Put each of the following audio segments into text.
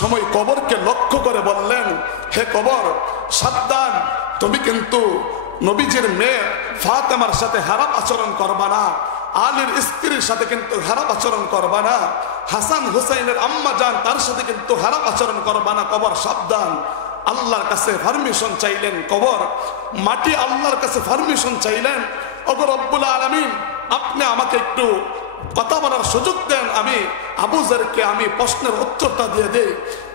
সময় কবরকে লক্ষ্য করে বললেন, হে কবর সাবধান, তুমি কিন্তু নবীজির মেয়ে ফাতেমার সাথে খারাপ আচরণ করবা না, আলীর স্ত্রীর সাথে কিন্তু খারাপ আচরণ করবা না, হাসান হুসাইনের আম্মা জান তার সাথে কিন্তু খারাপ আচরণ করবা না, কবর সাবধান। আল্লাহর কাছে পারমিশন চাইলেন কবর, মাটি আল্লাহর কাছে পারমিশন চাইলেন, ওগো রব্বুল আলামিন আপনি আমাকে একটু কথা বলার সুযোগ দেন, আমি আবু যরকে আমি প্রশ্নের উত্তরটা দিয়ে দেই।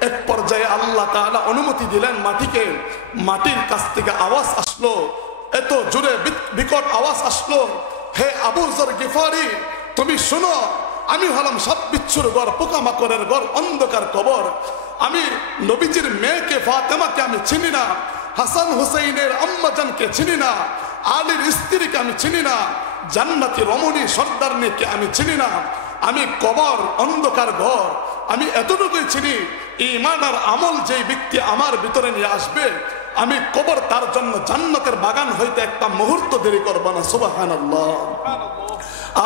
এক পর্যায়ে আল্লাহ তাআলা অনুমতি দিলেন মাটিকে, মাটির কাছ থেকে আওয়াজ আসলো, এত জোরে বিকট আওয়াজ আসলো, হে আবু যর গিফারি তুমি শুনো, আমি হলাম সব বিচ্ছুর ঘর, পোকামাকড়ের ঘর, অন্ধকার কবর। আমি নবীজির মেয়েকে ফাতেমাকে আমি চিনি না, হাসান হুসাইনের আম্মাজানকে চিনি না, আলীর স্ত্রীকে আমি চিনি না, জান্নাতি রমণী সর্দারনীকে আমি চিনি না, আমি কবর অন্ধকার ঘর। আমি এতটুকুই চিনি, ঈমান আর আমল যেই ব্যক্তি আমার ভিতরে নিয়ে আসবে, আমি কবর তার জন্য জান্নাতের বাগান হইতে একটা মুহূর্ত দেরি করব না। সুবহানাল্লাহ।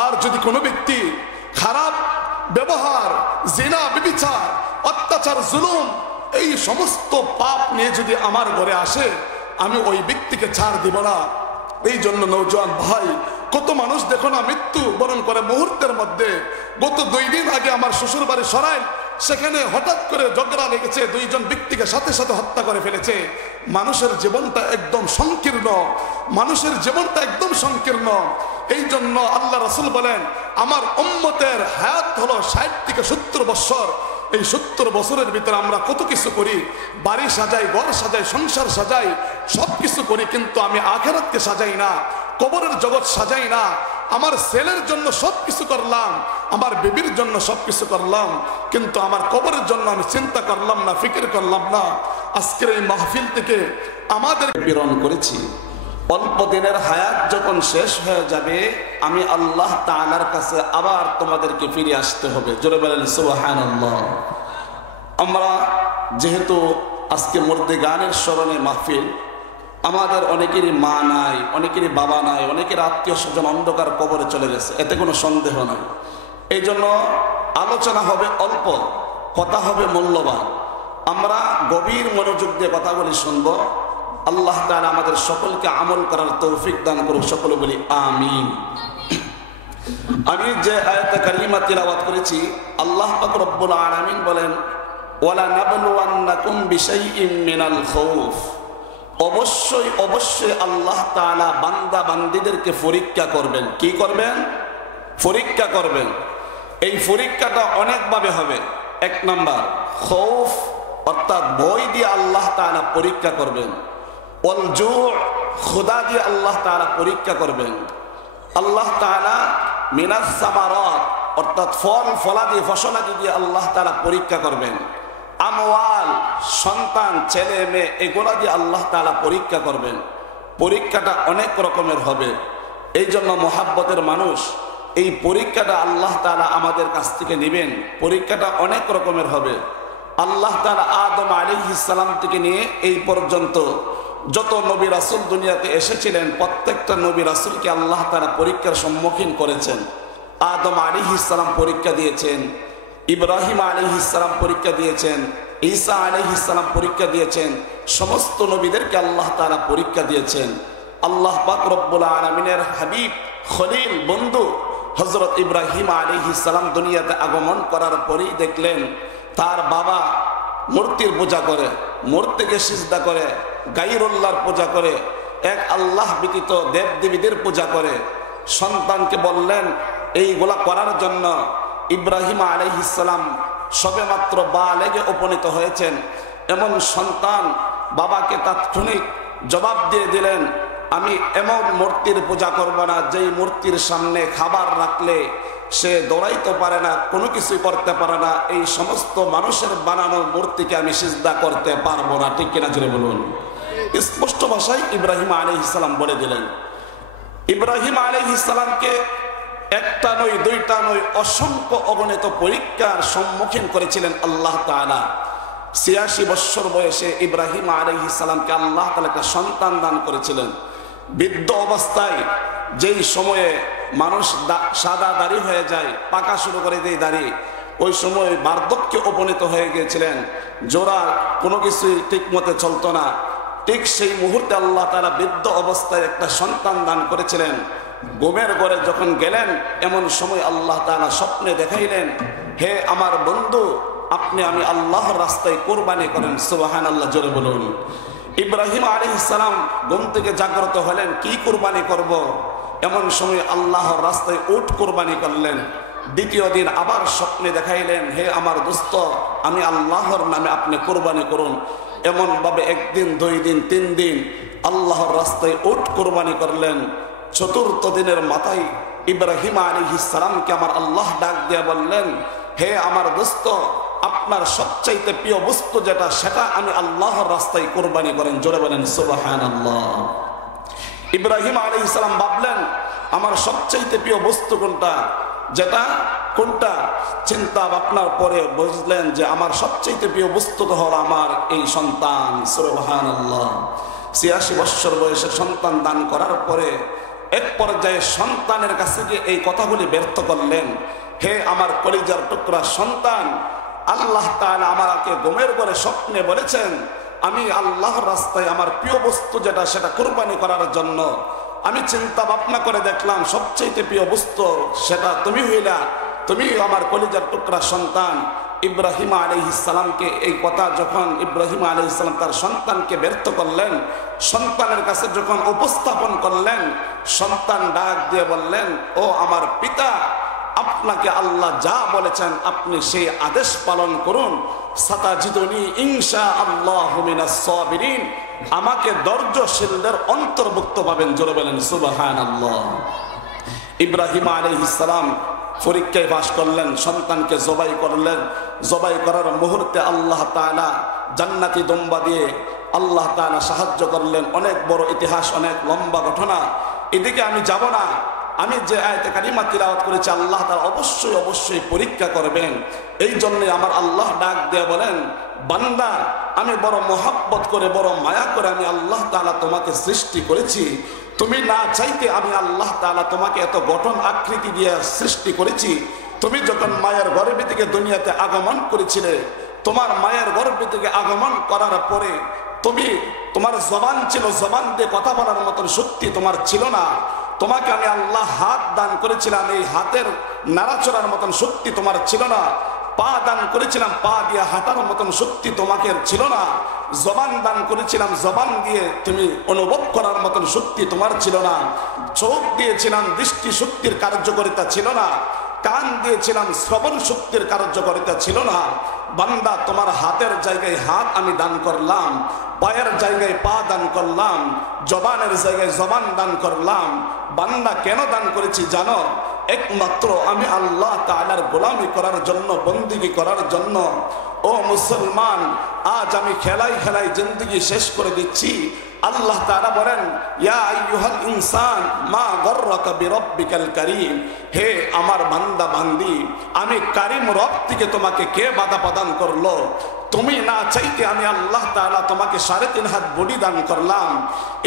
আর যদি কোনো ব্যক্তি খারাপ ব্যবহার, জিনা, ব্যভিচার, অত্যাচার, জুলুম এই সমস্ত পাপ নিয়ে যদি আমার ঘরে আসে, আমি ওই ব্যক্তিকে ছাড় দিব না। এই জন্য নওজোয়ান ভাই, কত মানুষ দেখো না মৃত্যু বরণ করে মুহূর্তের মধ্যে। গত 2 দিন আগে আমার শ্বশুর বাড়ি সরাইল, সেখানে হঠাৎ করে ঝগড়া লেগেছে, 2 জন ব্যক্তিকে সাথে সাথে হত্যা করে ফেলেছে। মানুষের জীবনটা একদম সংকীর্ণ, মানুষের জীবনটা একদম সংকীর্ণ। এই জন্য আল্লাহ রাসূল বলেন, আমার উম্মতের হায়াত হলো 60 থেকে 70 বছর। এই 70 বছরের ভিতরে আমরা কত কিছু করি, বাড়ি সাজাই, ঘর সাজাই, সংসার সাজাই, সব কিছু করি, কিন্তু আমি আখিরাতকে সাজাই না, কবরের জগৎ সাজাই না। আমার ছেলের জন্য সব কিছু করলাম, আমার বিবির জন্য সব কিছু করলাম, কিন্তু আমার কবরের জন্য আমি চিন্তা করলাম না, ফিকির করলাম না। আজকের এই মাহফিল থেকে আমাদের প্রেরণ করেছি, অল্প দিনের হায়াত যখন শেষ হয়ে যাবে, আমি আল্লাহ তাআলার কাছে আবার তোমাদেরকে ফিরে আসতে হবে। জোরে বলেন সুবহানাল্লাহ। আমরা যেহেতু আজকে মর্দে গানের স্মরণে মাহফিল, আমাদের অনেকেরই মা নাই, অনেকেরই বাবা নাই, অনেকের আত্মীয় স্বজন অন্ধকার কবরে চলে গেছে, এতে কোনো সন্দেহ নাই। এই জন্য আলোচনা হবে অল্প, কথা হবে মূল্যবান। আমরা গভীর মনোযোগ দিয়ে কথাগুলি শুনব। আল্লাহ তাআলা আমাদের সকলকে আমল করার তৌফিক দান করুক, সকলে বলি আমিন। আমি যে আয়াতে কারিমা তিলাওয়াত করেছি, আল্লাহ পাক রব্বুল আলামিন বলেন, ওয়ালা নাবলুওয়ান্নাকুম বিশাইইম মিনাল খাউফ। অবশ্যই অবশ্যই আল্লাহ তাআলা বান্দা বান্দীদেরকে পরীক্ষা করবেন। কি করবেন? পরীক্ষা করবেন। এই পরীক্ষাটা অনেকভাবে হবে। 1 নাম্বার খৌফ, অর্থাৎ ভয় দিয়ে আল্লাহ তাআলা পরীক্ষা করবেন। ওয়াল জু', ক্ষুধা দিয়ে আল্লাহ তাআলা পরীক্ষা করবেন। আল্লাহ তাআলা মিনাস সামারাত, অর্থাৎ ফল ফলাদি ফসলাদি দিয়ে আল্লাহ তাআলা পরীক্ষা করবেন। আমওয়াল, সন্তান, ছেলে মেয়ে, এগুলা দিয়ে আল্লাহ তাআলা পরীক্ষা করবেন। পরীক্ষাটা অনেক রকমের হবে। এই জন্য মহাব্বতের মানুষ, এই পরীক্ষাটা আল্লাহ তাআলা আমাদের কাছ থেকে নেবেন। পরীক্ষাটা অনেক রকমের হবে। আল্লাহ তাআলা আদম আলাইহিস সালাম থেকে নিয়ে এই পর্যন্ত যত নবী রাসূল দুনিয়াতে এসেছিলেন, প্রত্যেকটা নবী রাসূলকে আল্লাহ তাআলা পরীক্ষার সম্মুখীন করেছেন। আদম আলাইহিস সালাম পরীক্ষা দিয়েছেন, ইব্রাহিম আলাইহিস সালাম পরীক্ষা দিয়েছেন, ঈসা আলাইহিস সালাম পরীক্ষা দিয়েছেন, সমস্ত নবীদেরকে আল্লাহ তাআলা পরীক্ষা দিয়েছেন। আল্লাহ পাক রব্বুল আলামিনের হাবিব, খলিল, বন্ধু হযরত ইব্রাহিম আলাইহিস সালাম দুনিয়াতে আগমন করার পরেই দেখলেন তার বাবা মূর্তির পূজা করে, মূর্তিকে সিজদা করে, গায়রুল্লাহর পূজা করে, এক আল্লাহ ব্যতীত দেব দেবীদের পূজা করে। সন্তানকে বললেন এইগুলা করার জন্য। ইব্রাহিম আলাইহিস সালাম সবেমাত্র বালেগে উপনীত হয়েছেন। এমন সন্তান বাবাকে তাৎক্ষণিক জবাব দিয়ে দিলেন, আমি এমন মূর্তির পূজা করব না যেই মূর্তির সামনে খাবার রাখলে সে দৌড়াইতে পারে না, কোনো কিছুই করতে পারে না। এই সমস্ত মানুষের বানানো মূর্তিকে আমি সিজদা করতে পারবো না। ঠিক কিনা জোরে বলুন। স্পষ্ট ভাষায় ইব্রাহিম আলাইহিস সালাম বলে দিলেন। ইব্রাহিম আলাইহিস সালামকে একটা নয়, দুইটা নয়, অসংখ্য অগণিত পরীক্ষার সম্মুখীন করেছিলেন আল্লাহ তাআলা। ৮৬ বছর বয়সে ইব্রাহিম আলাইহিস সালামকে আল্লাহ তাআলা একটা সন্তান দান করেছিলেন। বৃদ্ধ অবস্থায় যেই সময়ে মানুষ সাদা দাড়ি হয়ে যায়, পাকা শুরু করে দেয় দাড়ি, ওই সময় বার্ধক্যে উপনীত হয়ে গিয়েছিলেন। জোড়া কোনো কিছুই ঠিক মতে চলতো না। ঠিক সেই মুহূর্তে আল্লাহ তাআলা বৃদ্ধ অবস্থায় একটা সন্তান দান করেছিলেন। ঘুমের ঘরে যখন গেলেন, এমন সময় আল্লাহ তাআলা স্বপ্নে দেখাইলেন, হে আমার বন্ধু, আমি আল্লাহর রাস্তায় কোরবানি করেন। সুবহানাল্লাহ, জোরে বলুন। ইব্রাহিম আলাইহিস সালাম ঘুম থেকে জাগ্রত হলেন, কি কোরবানি করব? এমন সময় আল্লাহর রাস্তায় উট কোরবানি করলেন। দ্বিতীয় দিন আবার স্বপ্নে দেখাইলেন, হে আমার দোস্ত, আমি আল্লাহর নামে আপনি কোরবানি করুন। এমন ভাবে একদিন, 2 দিন, 3 দিন আল্লাহর রাস্তায় উট কোরবানি করলেন। চতুর্থ দিনের মাথায় ইব্রাহিম আলাইহিস সালামকে আমার আল্লাহ ডাক দিয়ে বললেন, হে আমার দোস্ত, আপনার সবচাইতে প্রিয় বস্তু যেটা, সেটা আমি আল্লাহর রাস্তায় কোরবানি করেন। জোরে বলেন সুবহানাল্লাহ। ইব্রাহিম আলাইহিস সালাম ভাবলেন, আমার সবচাইতে প্রিয় বস্তু কোনটা, যেটা কোনটা? চিন্তা ভাবনার পরে বুঝলেন যে আমার সবচাইতে প্রিয় বস্তু তো হলো আমার এই সন্তান। সুবহানাল্লাহ। 86 বছর বয়সে সন্তান দান করার পরে এক পর্যায়ে সন্তানের কাছে গিয়ে এই কথাগুলি ব্যর্থ করলেন, হে আমার কলিজার টুকরা সন্তান, আল্লাহ তাআলা আমাকে ঘুমের ঘরে স্বপ্নে বলেছেন, আমি আল্লাহর রাস্তায় আমার প্রিয় বস্তু যেটা, সেটা কোরবানি করার জন্য। আমি চিন্তা ভাবনা করে দেখলাম সবচেয়ে প্রিয় বস্তু সেটা তুমি হইলা, তুমি আমার কলিজার টুকরা সন্তান। ইব্রাহিম আলাইহিস সালামকে এই কথা যখন ইব্রাহিম আলাইহিস সালাম তার সন্তানকে ব্যর্থ করলেন, সন্তানের কাছে যখন উপস্থাপন করলেন, সন্তান ডাক দিয়ে বললেন, ও আমার পিতা, আপনাকে আল্লাহ যা বলেছেন আপনি সেই আদেশ পালন করুন। সাতাজিদুনি ইনশাআল্লাহু মিনাস সাবিরিন, আমাকে ধৈর্যশীলদের অন্তর্ভুক্ত পাবেন। জোরে বলেন সুবহানাল্লাহ। ইব্রাহিম আলাইহিস সালাম পরীক্ষায় পাশ করলেন, সন্তানকে জবাই করলেন। জবাই করার মুহূর্তে আল্লাহ তাআলা জান্নাতি দুম্বা দিয়ে আল্লাহ তাআলা সাহায্য করলেন। অনেক বড় ইতিহাস, অনেক লম্বা ঘটনা, এদিকে আমি যাব না। আমি যে আয়াতে কারিমা তিলাওয়াত করেছি, আল্লাহ তাআলা অবশ্যই অবশ্যই পরীক্ষা করবেন। এই জন্য আমার আল্লাহ ডাক দিয়ে বলেন, বান্দা, আমি বড় মোহাব্বত করে, বড় মায়া করে আমি আল্লাহ তাআলা তোমাকে সৃষ্টি করেছি। তুমি না চাইতে আমি আল্লাহ তাআলা তোমাকে এত গঠন আকৃতি দিয়ে সৃষ্টি করেছি। তুমি যখন মায়ের গর্ভে থেকে দুনিয়াতে আগমন করেছিলে, তোমার মায়ের গর্ভে থেকে আগমন করার পরে তোমার জবান ছিল, জবান দিয়ে কথা বলার মতন শক্তি তোমার ছিল না। তোমাকে আমি আল্লাহ হাত দান করেছিলাম, এই হাতের নাড়াচড়ার মতন শক্তি তোমার ছিল না। পা দান করেছিলাম, পা দিয়ে হাঁটার মতন শক্তি তোমাকে ছিল না। জবান দান করেছিলাম, জবান দিয়ে তুমি অনুভব করার মতন শক্তি তোমার ছিল না। চোখ দিয়েছিলাম, দৃষ্টি শক্তির কার্যকারিতা ছিল না। কান দিয়েছিলাম, শ্রবণ শক্তির কার্যকারিতা ছিল না। বান্দা, তোমার হাতের জায়গায় হাত আমি দান করলাম, পায়ের জায়গায় পা দান করলাম, জবানের জায়গায় জবান দান করলাম। বান্দা, কেন দান করেছি জানো? একমাত্র আমি আল্লাহ তাআলার গোলামি করার জন্য, বন্দিগি করার জন্য। ও মুসলমান, আজ আমি খেলাই খেলাই জিন্দেগি শেষ করে দিচ্ছি। আল্লাহ তাআলা বলেন, ইয়া আইয়ুহাল ইনসান মা গররাকা বিরাব্বিকাল কারীম, হে আমার বান্দা বান্দি, আমি কারীম রব থেকে তোমাকে কে বাধা প্রদান করলো? তুমি না চাইতে আমি আল্লাহ তাআলা তোমাকে 3.5 হাত বডি দান করলাম।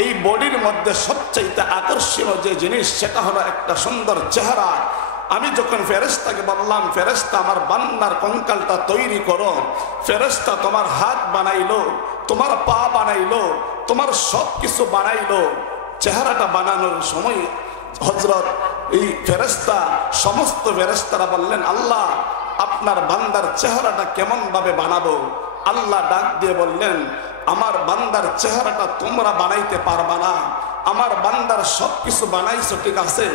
এই বডির মধ্যে সবচাইতে আকর্ষণীয় যে জিনিস, সেটা হলো একটা সুন্দর চেহারা। আমি যখন ফেরেশতাকে বললাম, ফেরেশতা আমার বান্দার কঙ্কালটা তৈরি করো, ফেরেশতা তোমার হাত বানাইলো, তোমার পা বানাইলো, তোমার সব কিছু বানাইলো। চেহারাটা বানানোর সময় হযরত এই ফেরেশতা, সমস্ত ফেরেশতারা বললেন, আল্লাহ, আপনার বান্দার চেহারাটা কেমন ভাবে বানাবো? আল্লাহ ডাক দিয়ে বললেন, আমার বান্দার চেহারাটা তোমরা বানাইতে পারবা না। আমার বান্দার সবকিছু বানাইছো ঠিক আছে,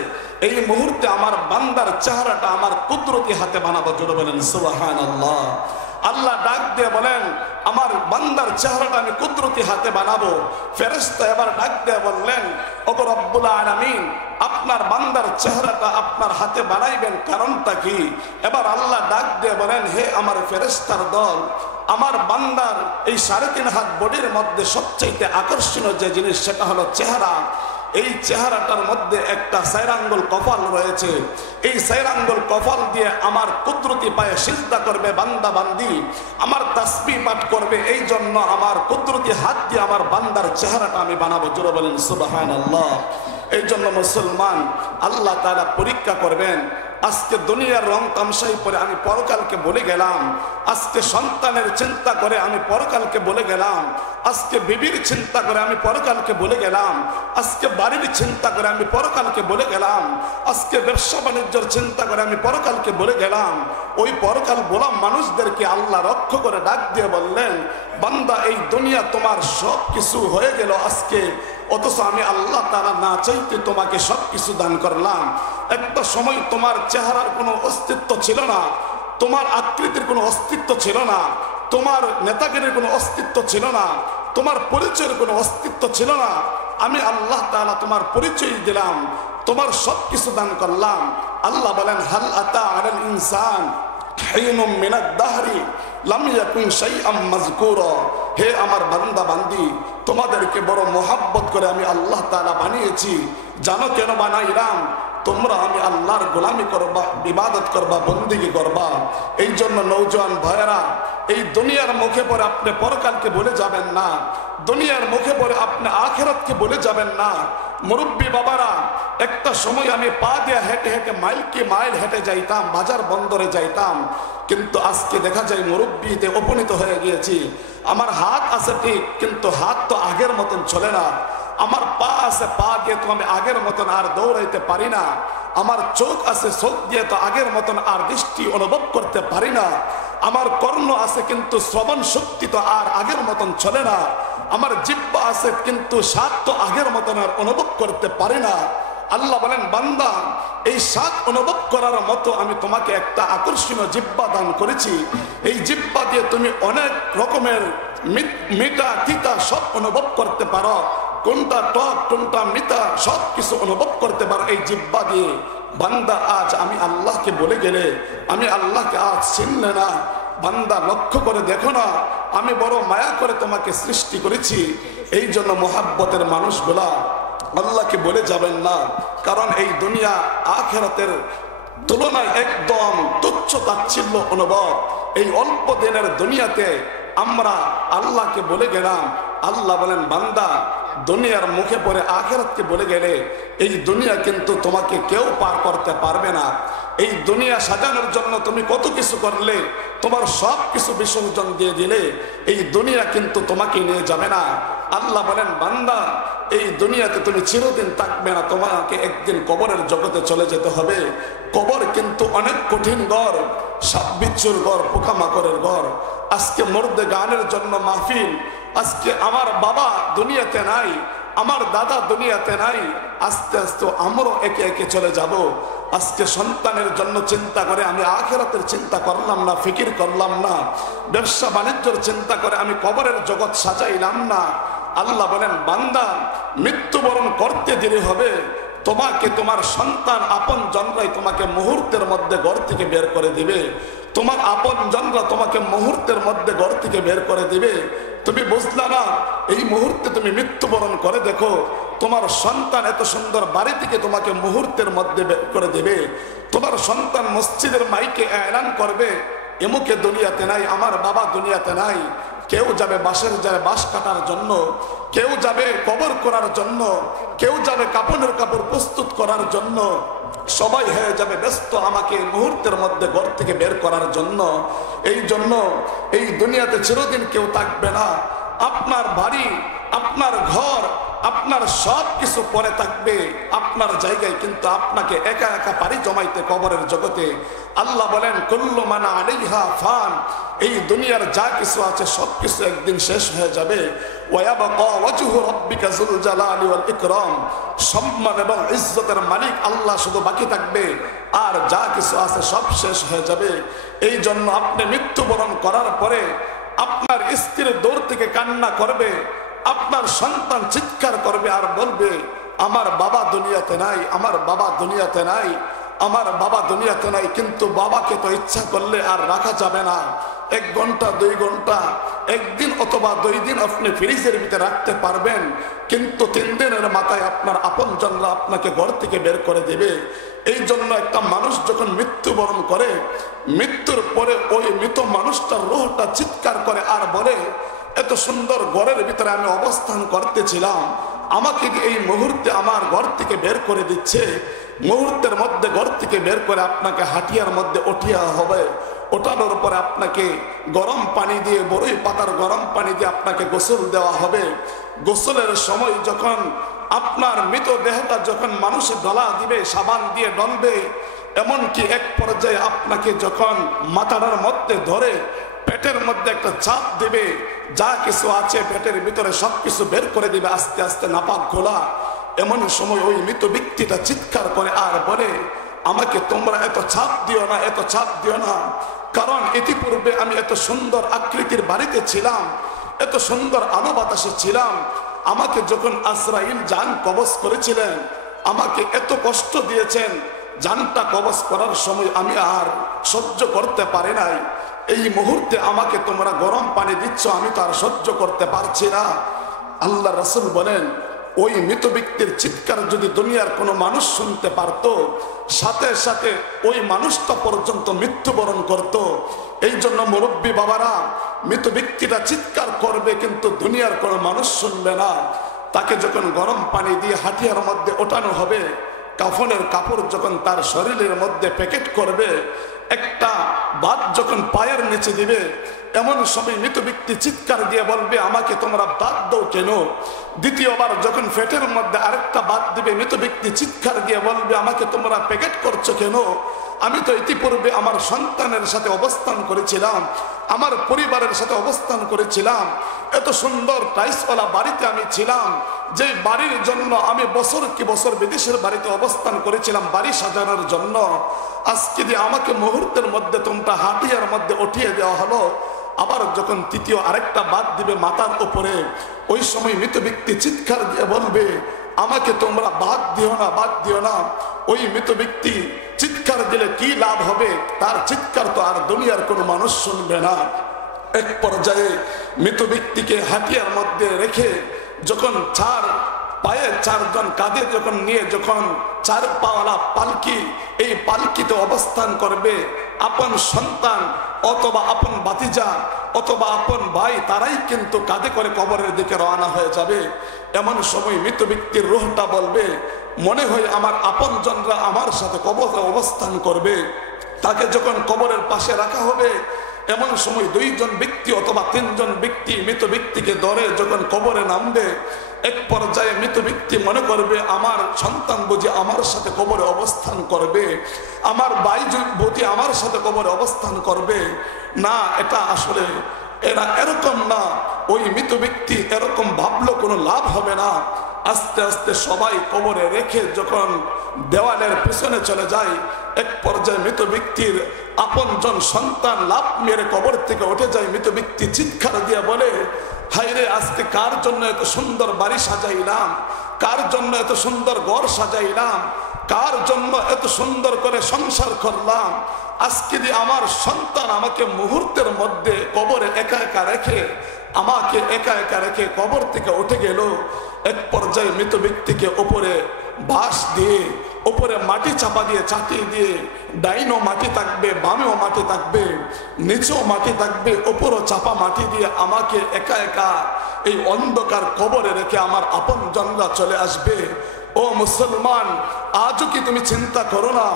এই মুহূর্তে আমার বান্দার চেহারাটা আমার কুদরতি হাতে বানাবো। জোরে বলেন সুবহানাল্লাহ। আল্লাহ ডাক দিয়ে বলেন, আমার বান্দার চেহারাটা আমি কুদরতি হাতে বানাবো। ফেরেশতা এবার ডাক দিয়ে বললেন, ওগো রব্বুল আলামিন, আপনার বান্দার চেহারাটা আপনার হাতে বানাইবেন, কারণটা কি? এবার আল্লাহ ডাক দিয়ে বলেন, হে আমার ফেরেশতার দল, আমার বান্দার এই 3.5 হাত বডির মধ্যে সবচেয়ে আকর্ষণীয় যে জিনিস, সেটা হলো চেহারা। এই চেহারাটার মধ্যে একটা 4 আঙ্গুল কপাল রয়েছে। এই 4 আঙ্গুল কপাল দিয়ে আমার কুদরতি পায়ে সিজদা করবে বান্দা বান্দি, আমার তাসবিহ পাঠ করবে। এই জন্য আমার কুদরতি হাত দিয়ে আমার বান্দার চেহারাটা আমি বানাবো। জোরে বলেন সুবহানাল্লাহ। এই জন্য মুসলমান, আল্লাহ তাআলা পরীক্ষা করবেন। আজকে দুনিয়ার রং তামসাই পরে আমি পরকালকে বলে গেলাম, আজকে সন্তানের চিন্তা করে আমি পরকালকে বলে গেলাম, আজকে বিবির চিন্তা করে আমি পরকালকে বলে গেলাম, আজকে বাড়ির চিন্তা করে আমি পরকালকে বলে গেলাম, আজকে ব্যবসা বাণিজ্যের চিন্তা করে আমি পরকালকে বলে গেলাম। ওই পরকাল বলা মানুষদেরকে আল্লাহ রক্ষ করে ডাক দিয়ে বললেন, বান্দা এই দুনিয়া তোমার সব কিছু হয়ে গেল আজকে, অথচ আমি আল্লাহ তাআলা না চাইতে তোমাকে সব কিছু দান করলাম। একটা সময় তোমার চেহারার কোনো অস্তিত্ব ছিল না, তোমার আকৃতির কোনো অস্তিত্ব ছিল না, তোমার নেতাগিরির কোনো অস্তিত্ব ছিল না, তোমার পরিচয়ের কোনো অস্তিত্ব ছিল না। আমি আল্লাহ তাআলা তোমার পরিচয় দিলাম, তোমার সব কিছু দান করলাম। আল্লাহ বলেন, হাল আতা আলাল ইনসান হিনুম মিনাদ দাহরি লাম ইয়াকুন শাইআম মাযকুরা। হে আমার বান্দা বান্দি, তোমাদেরকে বড় মোহাব্বত করে আমি আল্লাহ তাআলা বানিয়েছি। জানো কেন বানাইলাম? তোমরা আমি আল্লাহর গোলামি করবা, ইবাদত করবা, বন্দিগি করবা। এই জন্য নওজোয়ান ভাইয়েরা, এই দুনিয়ার মুখে পড়ে আপনি পরকালকে বলে যাবেন না, দুনিয়ার মুখে পড়ে আপনি আখিরাতকে বলে যাবেন না। মুরব্বী বাবারা, একটা সময় আমি পা দিয়ে হেঁটে হেঁটে মাইল হেঁটে যাইতাম, বাজার বন্দরে যাইতাম, কিন্তু আজকে দেখা যায় মুরব্বীতে উপনীত হয়ে গিয়েছি। আমার হাত আছে ঠিক, কিন্তু হাত তো আগের মতন চলে না। আমার পা আছে, পা দিয়ে তো আমি আগের মতন আর দৌড়াইতে পারি না। আমার চোখ আছে, চোখ দিয়ে তো আগের মতন আর দৃষ্টি অনুভব করতে পারি না। আমার কর্ণ আছে, কিন্তু শ্রবণ শক্তি তো আর আগের মতন চলে না। আমার জিহ্বা আছে, কিন্তু স্বাদ তো আগের মতন আর অনুভব করতে পারি না। আল্লাহ বলেন, বান্দা এই স্বাদ অনুভব করার মতো আমি তোমাকে একটা আকর্ষণীয় জিহ্বা দান করেছি। এই জিহ্বা দিয়ে তুমি অনেক রকমের মিঠা তিতা সব অনুভব করতে পারো, কোনটা টক কোনটা মিঠা সব কিছু অনুভব করতে পারো এই জিহ্বা দিয়ে। বান্দা আজ আমি আল্লাহকে বলে গেলে, আমি আল্লাহকে আজ চিনলে না। বান্দা লক্ষ্য করে দেখো না, আমি বড় মায়া করে তোমাকে সৃষ্টি করেছি। এই জন্য মোহাব্বতের মানুষগুলা আল্লাহকে বলে যাবেন না, কারণ এই দুনিয়া আখিরাতের তুলনায় একদম তুচ্ছ তাচ্ছিল্য অনুভব। এই অল্প দিনের দুনিয়াতে আমরা আল্লাহকে বলে গেলাম। আল্লাহ বলেন, বান্দা দুনিয়ার মুখে পড়ে আখিরাতকে বলে গেলে এই দুনিয়া কিন্তু তোমাকে কেউ পার করতে পারবে না। এই দুনিয়া সাজানোর জন্য তুমি কত কিছু করলে, তোমার সব কিছু বিসর্জন দিয়ে দিলে, এই দুনিয়া কিন্তু তোমাকে নিয়ে যাবে না। আল্লাহ বলেন, বান্দা এই দুনিয়াতে তুমি চিরদিন থাকবে না, তোমাকে একদিন কবরের জগতে চলে যেতে হবে। কবর কিন্তু অনেক কঠিন ঘর, সাপ বিচ্ছুর ঘর, পোকামাকড়ের ঘর। আজকে মর্দে গানের জন্য মাহফিল। আজকে আমার বাবা দুনিয়াতে নাই, আমার দাদা দুনিয়াতে নাই, আস্তে আস্তে আমরাও একে একে চলে যাব। আজকে সন্তানের জন্য চিন্তা করে আমি আখিরাতের চিন্তা করলাম না, ফিকির করলাম না, ব্যবসা বাণিজ্যের চিন্তা করে আমি কবরের জগৎ সাজাইলাম না। আল্লাহ বলেন, বান্দা মৃত্যুবরণ করতে দেরি হবে, তোমাকে তোমার সন্তান আপন জনরাই তোমাকে মুহূর্তের মধ্যে ঘর থেকে বের করে দিবে। তোমার আপন জনরা তোমাকে মুহূর্তের মধ্যে ঘর থেকে বের করে দিবে। তুমি বুঝলা না, এই মুহূর্তে তুমি মৃত্যুবরণ করে দেখো, তোমার সন্তান এত সুন্দর বাড়ি থেকে তোমাকে মুহূর্তের মধ্যে বের করে দেবে। তোমার সন্তান মসজিদের মাইকে এলান করবে, এমুকে দুনিয়াতে নাই, আমার বাবা দুনিয়াতে নাই। কেউ যাবে বাঁশের জায়গায় বাঁশ কাটার জন্য, কেউ যাবে কবর করার জন্য, কেউ যাবে কাপড়ের কাপড় প্রস্তুত করার জন্য। সবাই হয়ে যাবে ব্যস্ত আমাকে মুহূর্তের মধ্যে ঘর থেকে বের করার জন্য। এই জন্য এই দুনিয়াতে চিরদিন কেউ থাকবে না। আপনার বাড়ি, আপনার ঘর, আপনার সব কিছু পরে থাকবে আপনার জায়গায়, কিন্তু আপনাকে একা একা পাড়ি জমাইতে কবরের জগতে। আল্লাহ বলেন, কুল্লু মান আলাইহা ফান, এই দুনিয়ার যা কিছু আছে সব কিছু একদিন শেষ হয়ে যাবে। ওয়ায়াবকা ওয়াজহু রাব্বিকা যুল জালালি ওয়াল ইকরাম, সম্মান এবং ইজ্জতের মালিক আল্লাহ শুধু বাকি থাকবে, আর যা কিছু আছে সব শেষ হয়ে যাবে। এই জন্য আপনি মৃত্যুবরণ করার পরে আপনার স্ত্রীর দৌড় থেকে কান্না করবে, আপনার সন্তান চিৎকার করবে আর বলবে, আমার বাবা দুনিয়াতে নাই, আমার বাবা দুনিয়াতে নাই, আমার বাবা দুনিয়াতে নাই। কিন্তু বাবাকে তো ইচ্ছা করলে আর রাখা যাবে না। 1 ঘন্টা 2 ঘন্টা, একদিন অথবা 2 দিন আপনি ফ্রিজের ভিতরে রাখতে পারবেন, কিন্তু 3 দিনের মাথায় আপনার আপনজনরা আপনাকে ঘর থেকে বের করে দেবে। এই জন্য একটা মানুষ যখন মৃত্যুবরণ করে, মৃত্যুর পরে ওই মৃত মানুষটার রূহটা চিৎকার করে আর বলে, এত সুন্দর ঘরের ভিতরে আমি অবস্থান করতেছিলাম, আমাকে এই মুহূর্তে আমার ঘর থেকে বের করে দিচ্ছে। মুহূর্তের মধ্যে ঘর থেকে বের করে আপনাকে হাটিয়ার মধ্যে ওঠিয়া হবে। ওঠানোর পরে আপনাকে গরম পানি দিয়ে, বড়ই পাতার গরম পানি দিয়ে আপনাকে গোসল দেওয়া হবে। গোসলের সময় যখন আপনার মৃতদেহটা যখন মানুষে ডলা দিবে, সাবান দিয়ে ডলবে, এমনকি এক পর্যায়ে আপনাকে যখন মাথাটার মধ্যে ধরে পেটের মধ্যে একটা চাপ দেবে, যা কিছু আছে পেটের ভিতরে সবকিছু বের করে দিবে আস্তে আস্তে নাপাক গোলা। এমন সময় ওই মৃত ব্যক্তিটা চিৎকার করে আর বলে, আমাকে তোমরা এত চাপ দিও না, এত চাপ দিও না, কারণ ইতিপূর্বে আমি এত সুন্দর আকৃতির বাড়িতে ছিলাম, এত সুন্দর আলো বাতাসে ছিলাম। আমাকে যখন আজরাইল জান কবজ করেছিলেন, আমাকে এত কষ্ট দিয়েছেন, জানটা কবজ করার সময় আমি আর সহ্য করতে পারি নাই। এই মুহূর্তে আমাকে তোমরা গরম পানি দিচ্ছ, আমি তো আর সহ্য করতে পারছি না। আল্লাহ রাসূল বলেন, ওই মৃত ব্যক্তির চিৎকার যদি দুনিয়ার কোনো মানুষ শুনতে পারত, সাথে সাথে ওই মানুষটা পর্যন্ত মৃত্যুবরণ করত। এই জন্য মুরব্বী বাবারা, মৃত ব্যক্তিটা চিৎকার করবে কিন্তু দুনিয়ার কোনো মানুষ শুনবে না। তাকে যখন গরম পানি দিয়ে হাটিয়ার মধ্যে ওঠানো হবে, কাফনের কাপড় যখন তার শরীরের মধ্যে প্যাকেট করবে, একটা বাত যখন পায়ের নিচে দিবে, এমন সময় মৃত ব্যক্তি চিৎকার দিয়ে বলবে, আমাকে তোমরা বাদ দাও কেন? দ্বিতীয়বার যখন পেটের মধ্যে আরেকটা বাদ দিবে, মৃত ব্যক্তি চিৎকার দিয়ে বলবে, আমাকে তোমরা প্যাকেট করছো কেন? আমি তো ইতিপূর্বে আমার সন্তানের সাথে অবস্থান করেছিলাম, আমার পরিবারের সাথে অবস্থান করেছিলাম, এত সুন্দর টাইলসওয়ালা বাড়িতে আমি ছিলাম, যে বাড়ির জন্য আমি বছর কি বছর বিদেশের বাড়িতে অবস্থান করেছিলাম বাড়ি সাজানোর জন্য। আজকে দিয়ে আমাকে মুহূর্তের মধ্যে তোমরা হাটিয়ার মধ্যে উঠিয়ে দেওয়া হলো। আবার যখন তৃতীয় আরেকটা বাদ দিবে মাথার উপরে, ওই সময় মৃত ব্যক্তি চিৎকার দিয়ে বলবে, আমাকে তোমরা বাদ দিও না, বাদ দিও না। ওই মৃত ব্যক্তি চিৎকার দিলে কি লাভ হবে? তার চিৎকার তো আর দুনিয়ার কোনো মানুষ শুনবে না। এক পর্যায়ে মৃত ব্যক্তিকে হাটিয়ার মধ্যে রেখে যখন চার পায়ে চারজন কাঁধে যখন নিয়ে যখন চার পাওয়ালা পালকি, এই পালকিতে অবস্থান করবে, আপন সন্তান অথবা আপন ভাতিজা অথবা আপন ভাই, তারাই কিন্তু কাঁধে করে কবরের দিকে রওনা হয়ে যাবে। এমন সময় মৃত ব্যক্তির রূহটা বলবে, মনে হয় আমার আপনজনরা আমার সাথে কবরে অবস্থান করবে। তাকে যখন কবরের পাশে রাখা হবে, এমন সময় দুইজন ব্যক্তি অথবা তিনজন ব্যক্তি মৃত ব্যক্তিকে ধরে যখন কবরে নামবে, এক পর্যায়ে মৃত ব্যক্তি মনে করবে, আমার সন্তান বুঝি আমার সাথে কবরে অবস্থান করবে, আমার ভাই বুঝি আমার সাথে কবরে অবস্থান করবে। না, এটা আসলে এরা এরকম না। ওই মৃত ব্যক্তি এরকম ভাবলো কোনো লাভ হবে না। আস্তে আস্তে সবাই কবরে রেখে যখন দেওয়ালের পিছনে চলে যায়, এক পর্যায়ে মৃত ব্যক্তির আপনজন সন্তান লাফ মেরে কবর থেকে উঠে যায়। মৃত ব্যক্তি চিৎকার দিয়ে বলে, হায়রে, আজকে কার জন্য এত সুন্দর বাড়ি সাজাইলাম, কার জন্য এত সুন্দর ঘর সাজাইলাম, কার জন্য এত সুন্দর করে সংসার করলাম, আজকে দিয়ে আমার সন্তান আমাকে মুহূর্তের মধ্যে কবরে একা একা রেখে, আমাকে একা একা রেখে কবর থেকে উঠে গেল। এক পর্যায়ে মৃত ব্যক্তিকে ওপরে বাঁশ দিয়ে, ওপরে মাটি চাপা দিয়ে, চাটিয়ে দিয়ে, ডাইনও মাটি থাকবে, বামেও মাটি থাকবে, নিচেও মাটি থাকবে, ওপরও চাপা মাটি দিয়ে আমাকে একা একা এই অন্ধকার কবরে রেখে আমার আপন জনরা চলে আসবে। ও মুসলমান, আজও কি তুমি চিন্তা করো না?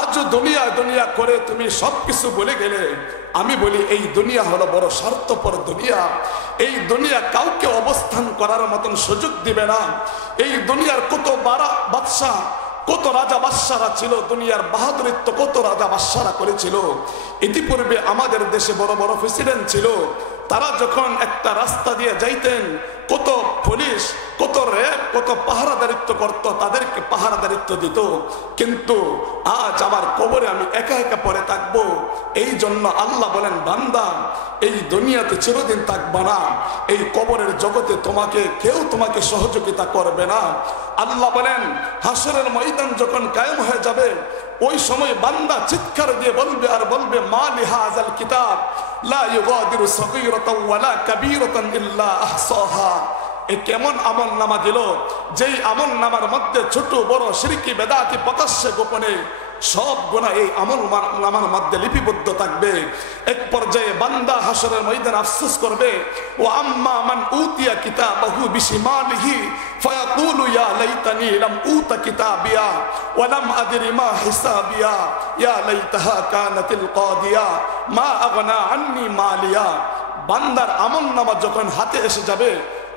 আজও দুনিয়া দুনিয়া করে তুমি সবকিছু বলে গেলে। আমি বলি, এই দুনিয়া হলো বড় স্বার্থপর দুনিয়া। এই দুনিয়া কাউকে অবস্থান করার মতন সুযোগ দিবে না। এই দুনিয়ার কত বাদশাহ, কত রাজা বাদশারা ছিল, দুনিয়ার বাহাদুরিত্ব কত রাজা বাদশারা করেছিল। ইতিপূর্বে আমাদের দেশে বড় বড় প্রেসিডেন্ট ছিল, তারা যখন একটা রাস্তা দিয়ে যাইতেন, কত পুলিশ, কত র্যাব, কত পাহারাদারিত্ব করত, তাদেরকে পাহারাদারিত্ব দিত। কিন্তু আজ আমার কবরে আমি একা একা পড়ে থাকবো। এই জন্য আল্লাহ বলেন, বান্দা, এই দুনিয়াতে চিরদিন থাকবা না, এই কবরের জগতে কেউ তোমাকে সহযোগিতা করবে না। আল্লাহ বলেন, হাসরের ময়দান যখন কায়েম হয়ে যাবে, ওই সময় বান্দা চিৎকার দিয়ে বলবে আর বলবে, মা লিহাযাল কিতাব লা ইউগাদিরু সগীরাতাও ওয়ালা কাবীরাতান ইল্লা আহসাহা। এ কেমন আমল নামা দিল, যেই আমল নামার মধ্যে ছোট বড় শিরকি বেদাতি প্রকাশ্যে গোপনে সব গুনাহ এই আমল নামার মধ্যে লিপিবদ্ধ থাকবে। এক পর্যায়ে বান্দা হাসরের ময়দানে আফসোস করবে, ও আম্মা মান উতিয়া কিতাবাহু বিশিমালিহি ফায়াকুলু ইয়া লাইতানি লাম উতা কিতাবিয়া ওয়া লাম আদরি মা হিসাবিয়া ইয়া লাইতাহা কানাতিল কাদিয়া মা আগনা আন্নি মালিয়া। বান্দার আমলনামা যখন হাতে এসে যাবে,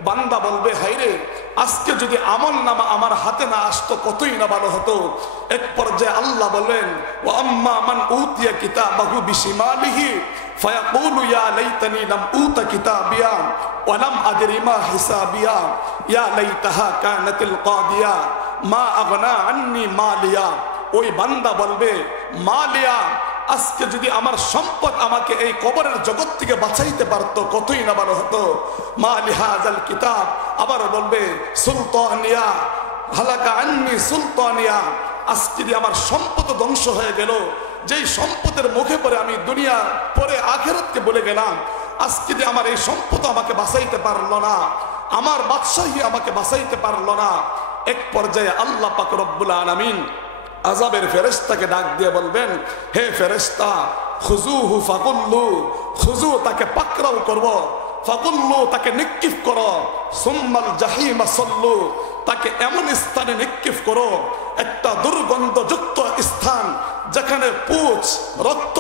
বান্দা বলবে, হায়রে আজকে যদি আমলনামা আমার হাতে না আসতো কতই না ভালো হতো। এক পর্যায়ে আল্লাহ বলেন, ও আম্মা মান উতিয়া কিতাবাহু বিশিমালিহি ফায়াকুলু ইয়া লাইতানি লাম উতা কিতাবিয়া ওয়া লাম আদরি মা হিসাবিয়া ইয়া লাইতাহা কানাতিল কাদিয়া মা আগনা আন্নি মালিয়া। ওই বান্দা বলবে, মালিয়া, আজকে যদি আমার সম্পদ আমাকে এই কবরের জগৎ থেকে বাঁচাইতে পারতো কতই না ভালো হতো। মালি হাযাল কিতাব, আবার বলবে, সুলতানিয়া হালাকা আন্নি সুলতানিয়া, আজকে যদি আমার সম্পদ ধ্বংস হয়ে গেল, যেই সম্পদের মুখে পড়ে আমি দুনিয়া পরে আখিরাতকে বলে গেলাম, আজকে যদি আমার এই সম্পদ আমাকে বাঁচাইতে পারলো না, আমার বাদশাহী আমাকে বাঁচাইতে পারলো না। এক পর্যায়ে আল্লাহ পাক রব্বুল আলামিন আযাবের ফেরেশতাকে ডাক দিয়ে বলবেন, হে ফেরেশতা, খুজুহু ফাকুল্লু, খুজু তাকে পাকড়াও করব, ফাকুল্লু তাকে নিক্ষেপ করো, সুম্মাল জাহিমা সল্লু তাকে এমন স্থানে নিক্ষেপ করো, একটা দুর্গন্ধযুক্ত স্থান যেখানে পুঁজ, রক্ত,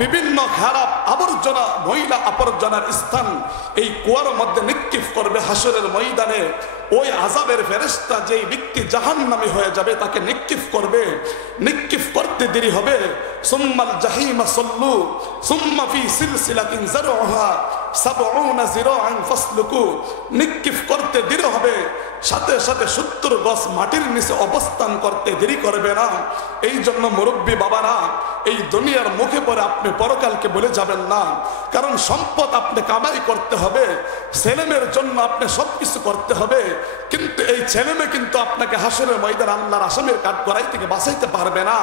বিভিন্ন খারাপ আবর্জনা, ময়লা আবর্জনার স্থান এই কুয়ার মধ্যে নিক্ষেপ করবে হাসরের ময়দানে। ওই আযাবের ফেরেশতা যেই ব্যক্তি জাহান্নামী হয়ে যাবে তাকে নিক্ষেপ করবে, নিক্ষেপ করতে দেরি হবে। সুম্মাল জাহিমা সল্লু সুম্মা ফি সিলসিলাতিন যারউহা ৭০ যিরাআন ফাসলুকু, নিক্ষেপ করতে দেরি হবে, সাথে সাথে ৭০ গজ মাটির নিচে অবস্থান করতে দেরি করবে না। এই জন্য মুরব্বী বাবারা, এই দুনিয়ার মুখে পড়ে আপনি পরকালকে বলে যাবেন না, কারণ সম্পদ আপনি কামাই করতে হবে, ছেলেমেয়ের জন্য আপনি সবকিছু করতে হবে, কিন্তু এই ছেলেমেয়ে কিন্তু আপনাকে হাসরের ময়দানে আল্লাহর আসামির কাঠগড়াই থেকে বাঁচাইতে পারবে না।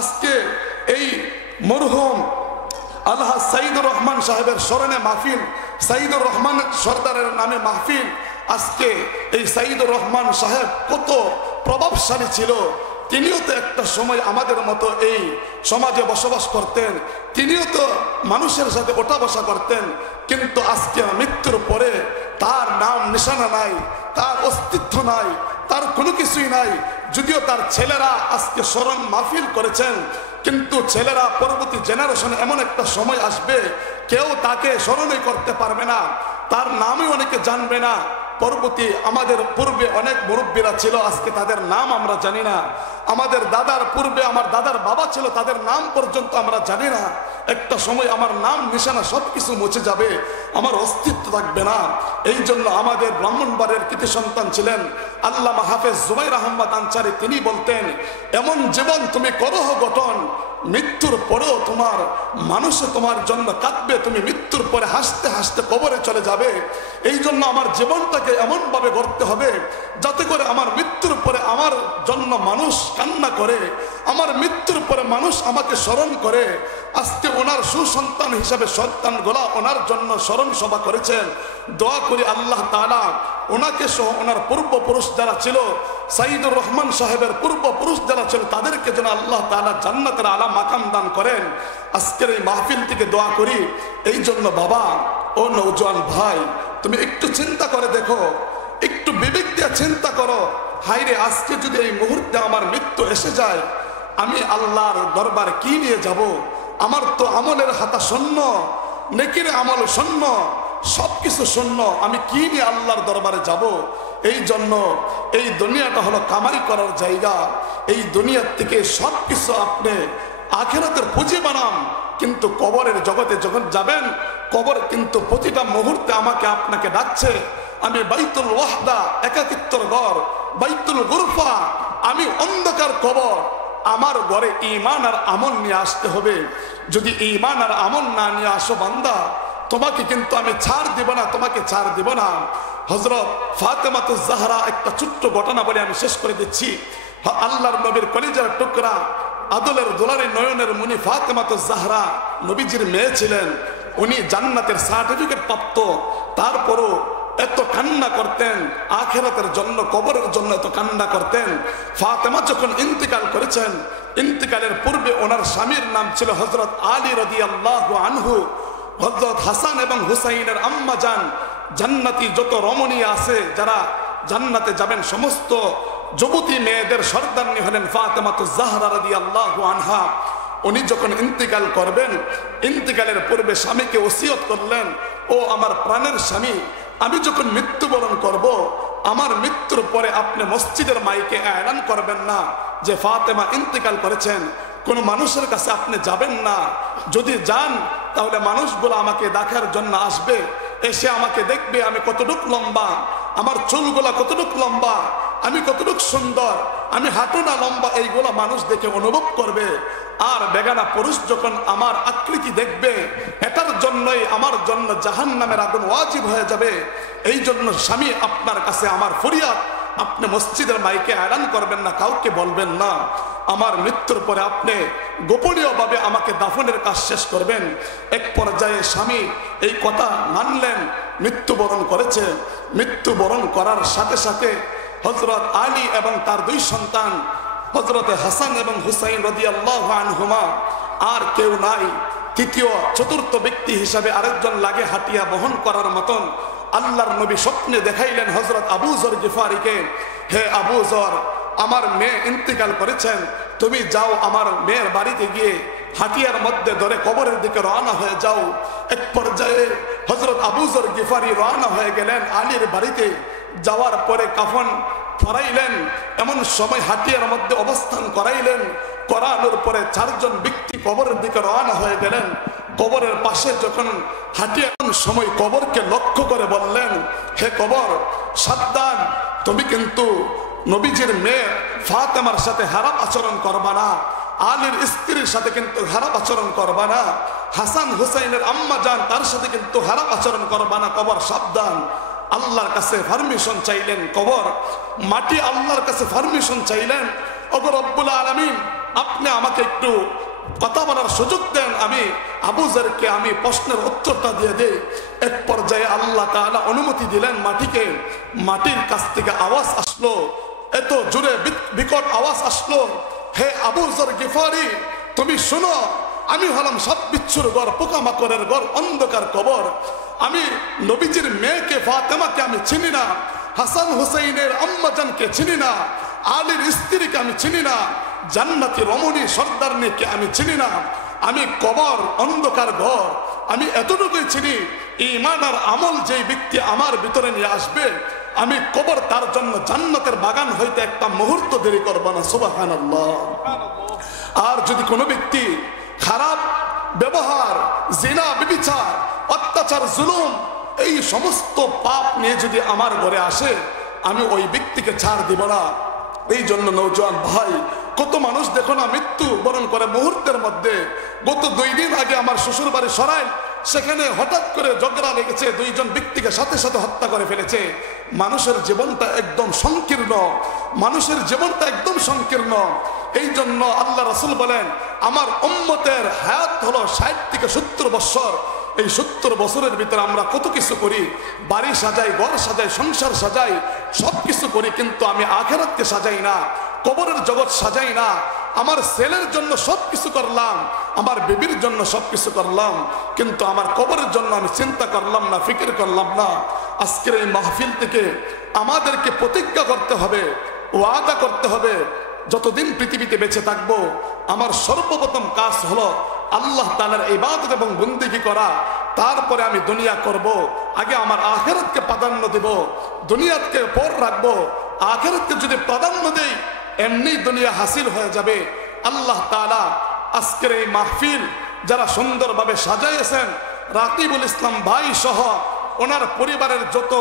আজকে এই মরহুম আল্লাহ সাইদুর রহমান সাহেবের স্মরণে মাহফিল, সাইদুর রহমান সর্দারের নামে মাহফিল। আজকে এই সাইদুর রহমান সাহেব কত প্রভাবশালী ছিল, তিনিও তো একটা সময় আমাদের মতো এই সমাজে বসবাস করতেন, তিনিও তো মানুষের সাথে ওঠা বসা করতেন, কিন্তু আজকে মৃত্যুর পরে তার নাম নিশানা নাই, তার অস্তিত্ব নাই, তার কোনো কিছুই নাই। যদিও তার ছেলেরা আজকে স্মরণ মাহফিল করেছেন, কিন্তু ছেলেরা পরবর্তী জেনারেশনে এমন একটা সময় আসবে কেউ তাকে স্মরণই করতে পারবে না, তার নামই অনেকে জানবে না। পরবর্তী আমাদের পূর্বে অনেক মুরব্বীরা ছিল, আজকে তাদের নাম আমরা জানি না। আমাদের দাদার পূর্বে আমার দাদার বাবা ছিল, তাদের নাম পর্যন্ত আমরা জানি না। একটা সময় আমার নাম নিশানা সবকিছু মুছে যাবে, আমার অস্তিত্ব থাকবে না। এই জন্য আমাদের ব্রাহ্মণবাড়ির কৃতি সন্তান ছিলেন আল্লামা হাফেজ জুবাইর আহমদ আনসারী, তিনি বলতেন, এমন জীবন তুমি করো গঠন, মৃত্যুর পরেও তোমার মানুষে তোমার জন্য কাঁদবে, তুমি মৃত্যুর পরে হাসতে হাসতে কবরে চলে যাবে। এই জন্য আমার জীবনটাকে এমনভাবে গড়তে হবে যাতে করে আমার মৃত্যুর পরে আমার জন্য মানুষ কান্না করে, আমার মৃত্যুর পরে মানুষ আমাকে স্মরণ করে। আজকে ওনার সুসন্তান হিসাবে সন্তানগুলা ওনার জন্য স্মরণ সভা করেছেন। দোয়া করি আল্লাহ তাআলা ওনাকে সহ ওনার পূর্বপুরুষ যারা ছিল, সাইদুর রহমান সাহেবের পূর্বপুরুষ যারা ছিল, তাদেরকে যেন আল্লাহ তাআলা জান্নাতের আলা মাকাম দান করেন। আজকের এই মাহফিল থেকে দোয়া করি। এই জন্য বাবা ও নওজোয়ান ভাই, তুমি একটু চিন্তা করে দেখো, একটু বিবেক দিয়ে চিন্তা করো, হায়রে আজকে যদি এই মুহূর্তে আমার মৃত্যু এসে যায়, আমি আল্লাহর দরবার কি নিয়ে যাব? আমার তো আমলের হাতা শূন্য, নেকির আমল শূন্য, সবকিছু শূন্য, আমি কি নিয়ে আল্লাহর দরবারে যাব? এই জন্য এই দুনিয়াটা হলো কামাই করার জায়গা। এই দুনিয়ার থেকে সবকিছু আপনি আখিরাতের পুঁজি বানান, কিন্তু কবরের জগতে যখন যাবেন, কবর কিন্তু প্রতিটা মুহূর্তে আমাকে আপনাকে ডাকছে। আমি বাইতুল ওয়াহদা, একাকিত্বর ঘর, বাইতুল গুরফা, আমি অন্ধকার কবর। আমার ঘরে ঈমান আর আমল নিয়ে আসতে হবে। যদি ঈমান আর আমল না নিয়ে আসো বান্দা, তোমাকে কিন্তু আমি ছাড় দিব না, তোমাকে ছাড় দিব না। হযরত ফাতেমাতুজ জাহরা, একটা ছোট্ট ঘটনা বলে আমি শেষ করে দিচ্ছি। আল্লাহর নবীর কলিজার টুকরা, আদলের দুলারে নয়নের মুনি ফাতেমাতুজ জাহরা নবীজির মেয়ে ছিলেন। উনি জান্নাতের সার্টিফিকেট প্রাপ্ত তারপরও এত কান্না করতেন, আখিরাতের জন্য, কবরের জন্য এত কান্না করতেন। ফাতেমা যখন ইন্তিকাল করেছেন, ইন্তিকালের পূর্বে ওনার স্বামীর নাম ছিল হযরত আলী রাদিয়াল্লাহু আনহু। হযরত হাসান এবং হুসাইনের আম্মা জান, জান্নাতি যত রমণী আছে যারা জান্নাতে যাবেন, সমস্ত যুবতী মেয়েদের সর্দারনি হলেন ফাতেমাতুজ জাহরা রাদিয়াল্লাহু আনহা। উনি যখন ইন্তিকাল করবেন, ইন্তিকালের পূর্বে স্বামীকে ওসিয়ত করলেন, ও আমার প্রাণের স্বামী, আমি যখন মৃত্যুবরণ করব, আমার মৃত্যুর পরে আপনি মসজিদের মাইকে এলান করবেন না যে ফাতেমা ইন্তিকাল করেছেন। কোন মানুষের কাছে আপনি যাবেন না। যদি যান তাহলে মানুষগুলো আমাকে দেখার জন্য আসবে, এসে আমাকে দেখবে আমি কতটুকু লম্বা, আমার চুলগুলা কতটুকু লম্বা, আমি কতটুকু সুন্দর, আমি হাঁটু না লম্বা, এইগুলা মানুষ দেখে অনুভব করবে। আর বেগানা পুরুষ যখন আমার আকৃতি দেখবে, এটার জন্যই আমার জন্য জাহান্নামের আগুন ওয়াজিব হয়ে যাবে। এই জন্য স্বামী, আপনার কাছে আমার ফরিয়াদ, আপনি মসজিদের মাইকে এলান করবেন না, কাউকে বলবেন না। আমার মৃত্যুর পরে আপনি গোপনীয়ভাবে আমাকে দাফনের কাজ শেষ করবেন। এক পর্যায়ে স্বামী এই কথা মানলেন, মৃত্যুবরণ করেছে। মৃত্যুবরণ করার সাথে সাথে হযরত আলী এবং তার দুই সন্তান হযরত হাসান এবং হুসাইন রাদিয়াল্লাহু আনহুমা, আর কেউ নাই। তৃতীয় চতুর্থ ব্যক্তি হিসাবে আরেকজন লাগে হাতিয়া বহন করার মতন। আল্লাহর নবী স্বপ্নে দেখাইলেন হযরত আবু যর গিফারিকে, হে আবু যর, আমার মেয়ে ইন্তিকাল করেছেন, তুমি যাও আমার মেয়ের বাড়িতে গিয়ে হাতিয়ার মধ্যে ধরে কবরের দিকে রওনা হয়ে যাও। এক পর্যায়ে হযরত আবু যর গিফারি রওনা হয়ে গেলেন আলীর বাড়িতে। যাওয়ার পরে কাফন পরাইলেন, এমন সময় হাতিয়ার মধ্যে অবস্থান করাইলেন। করানোর পরে চারজন ব্যক্তি কবরের দিকে রওনা হয়ে গেলেন। কবরের পাশে যখন হাঁটিয়ার সময় কবরকে লক্ষ্য করে বললেন, হে কবর, সাবধান, তুমি কিন্তু নবীজির মেয়ে ফাতেমার সাথে খারাপ আচরণ করবা না, আলীর স্ত্রীর সাথে কিন্তু খারাপ আচরণ করবা না, হাসান হুসাইনের আম্মা জান তার সাথে কিন্তু খারাপ আচরণ করবা না, কবর সাবধান। আল্লাহর কাছে পারমিশন চাইলেন কবর, মাটি আল্লাহর কাছে পারমিশন চাইলেন, ওগো রব্বুল আলামিন, আপনি আমাকে একটু কথা বলার সুযোগ দেন, আমি আবু যরকে আমি প্রশ্নের উত্তরটা দিয়ে দেই। এক পর্যায়ে আল্লাহ তাআলা অনুমতি দিলেন মাটিকে। মাটির কাছ থেকে আওয়াজ আসলো, এত জোরে বিকট আওয়াজ আসলো, হে আবু যর গিফারি, তুমি শোনো, আমি হলাম সব বিচ্ছুর ঘর, পোকামাকড়ের ঘর, অন্ধকার কবর। আমি নবীজির মেয়েকে ফাতেমাকে আমি চিনি না, হাসান হুসাইনের আম্মাজানকে চিনি না, আলীর স্ত্রীকে আমি চিনি না, জান্নাতি রমণী সর্দারনীকে আমি চিনি না। আমি কবর, অন্ধকার ঘর, আমি এতটুকুই চিনি, ঈমান আর আমল যেই ব্যক্তি আমার ভিতরে নিয়ে আসবে, আমি কবর তার জন্য জান্নাতের বাগান হইতে একটা মুহূর্ত দেরি করব না। সুবহানাল্লাহ। আর যদি কোনো ব্যক্তি খারাপ ব্যবহার, জিনা, ব্যভিচার, অত্যাচার, জুলুম, এই সমস্ত পাপ নিয়ে যদি আমার ঘরে আসে, আমি ওই ব্যক্তিকে ছাড় দিব না। এই জন্য নওজোয়ান ভাই, কত মানুষ দেখো না মৃত্যু বরণ করে মুহূর্তের মধ্যে। গত 2 দিন আগে আমার শ্বশুর বাড়ি সরাইল, সেখানে হঠাৎ করে ঝগড়া লেগেছে, 2 জন ব্যক্তিকে সাথে সাথে হত্যা করে ফেলেছে। মানুষের জীবনটা একদম সংকীর্ণ, মানুষের জীবনটা একদম সংকীর্ণ। এই জন্য আল্লাহ রাসূল বলেন, আমার উম্মতের হায়াত হলো 60 থেকে 70 বছর। এই 70 বছরের ভিতরে আমরা কত কিছু করি, বাড়ি সাজাই, ঘর সাজাই, সংসার সাজাই, সব কিছু করি, কিন্তু আমি আখিরাতকে সাজাই না, কবরের জগৎ সাজাই না। আমার ছেলের জন্য সব কিছু করলাম, আমার বিবির জন্য সব কিছু করলাম, কিন্তু আমার কবরের জন্য আমি চিন্তা করলাম না, ফিকির করলাম না। আজকের এই মাহফিল থেকে আমাদেরকে প্রতিজ্ঞা করতে হবে, ওয়াদা করতে হবে, যতদিন পৃথিবীতে বেঁচে থাকবো, আমার সর্বপ্রথম কাজ হলো আল্লাহ তাআলার ইবাদত এবং বন্দেগী করা। তারপরে আমি দুনিয়া করব, আগে আমার আখিরাতকে প্রাধান্য দেব, দুনিয়াকে পর রাখবো। আখিরাতকে যদি প্রাধান্য দেই, এমনি দুনিয়া হাসিল হয়ে যাবে। আল্লাহ তাআলা আজকের এই মাহফিল যারা সুন্দরভাবে সাজাইয়েছেন, রাকিবুল ইসলাম ভাই সহ ওনার পরিবারের যত